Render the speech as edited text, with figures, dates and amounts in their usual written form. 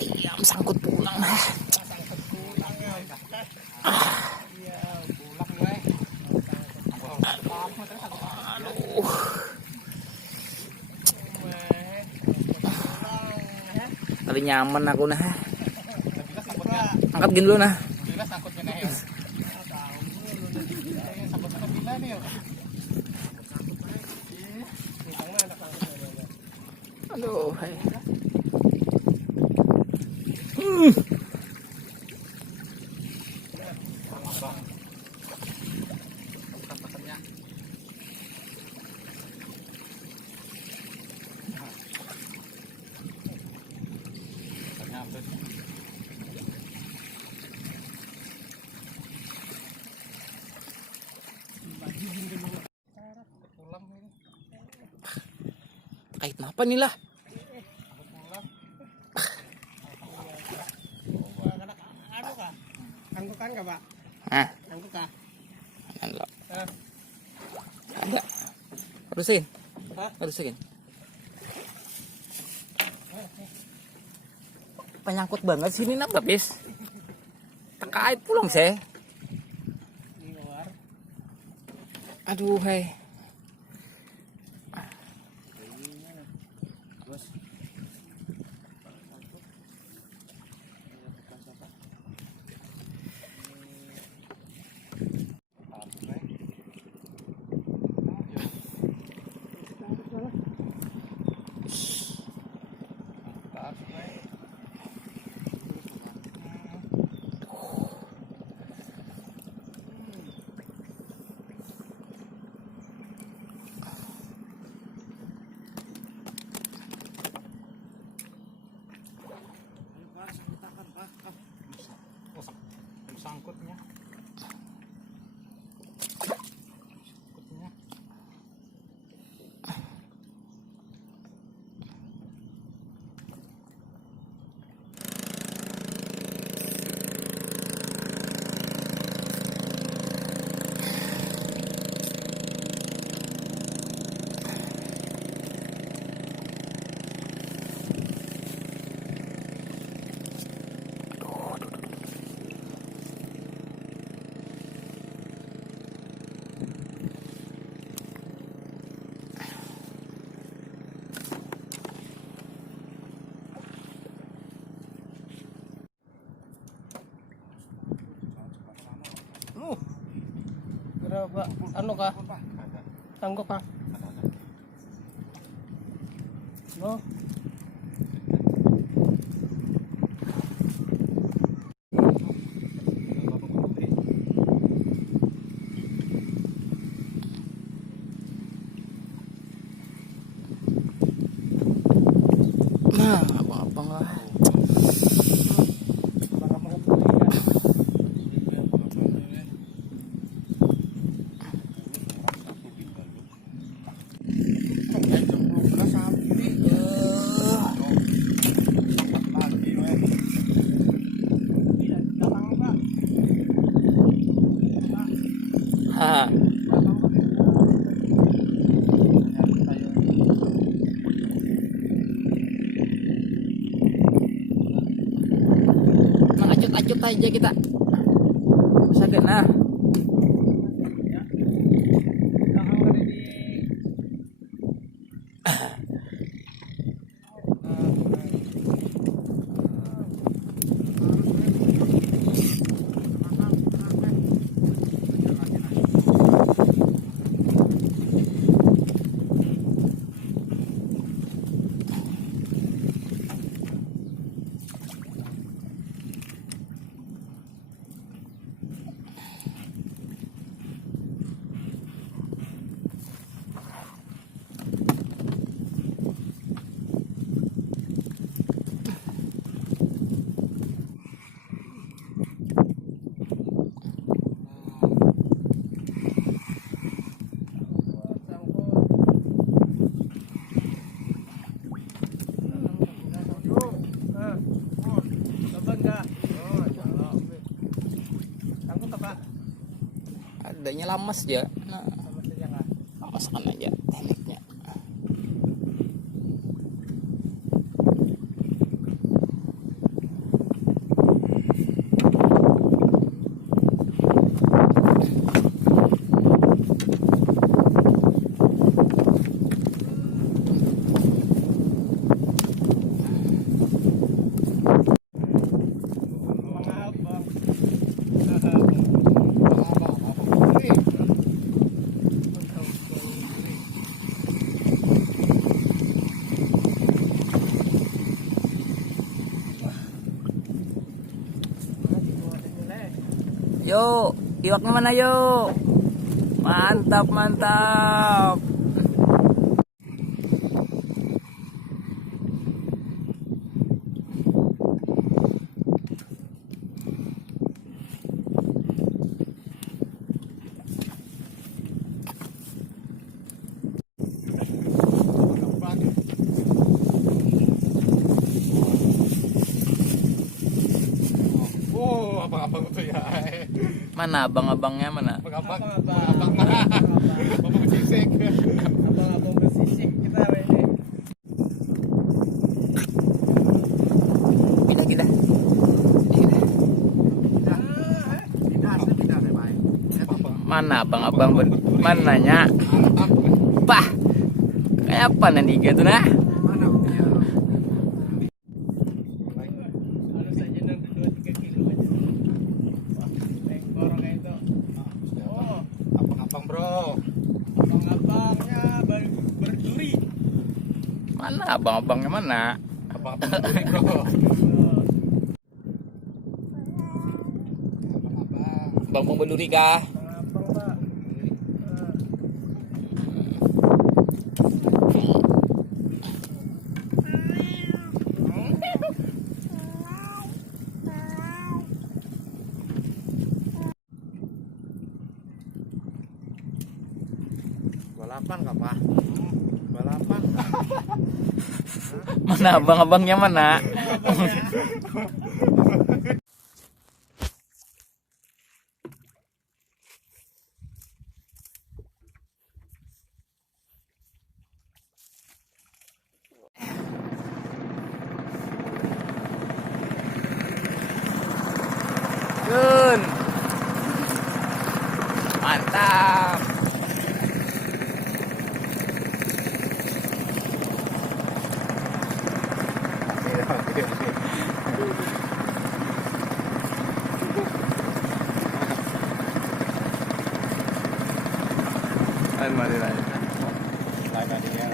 Ayam sangkut pulang. Aduh. Tapi nyaman aku nah. Angkat gini dulu nah. Aduh, hai. Kait apa nih lah? Angkutan nggak Pak? Hah? Angkutan? Enggak. Ada. Harusin. Hah? Harusin. Penyangkut banget sini nak habis. Terkait pulang sih. Di luar. Aduh, hai. Sangkutnya. Berapa? Anu kah? Sanggup kah? No. Nah, abang lah. Acut aja kita. Sakit nah. Adanya lamas aja. Nah, lamaskan aja tekniknya. Yuk, iwak mana yuk? Mantap, mantap. Oh, abang-abang itu ya. Mana abang-abangnya mana? Abang-abang. Abang-abang. Abang bersisik. Abang-abang bersisik kita ini. Kita kita. Mana abang-abang mananya? Pah. Kayak apa nanti gitu nah? Harus saja nanti 2-3 kilo aja. Wah, orang itu. Oh, Abang-abang, bro. abang-abangnya berduri. Mana abang-abangnya mana? Abang-abang berduri, bro. Abang-abang. Abang berduri kah? Abang, Pak. Balapan kah, Pak? Balapan. Mana abang-abangnya mana? Gun. Mantap. Mari, mari. Lain tadi ya.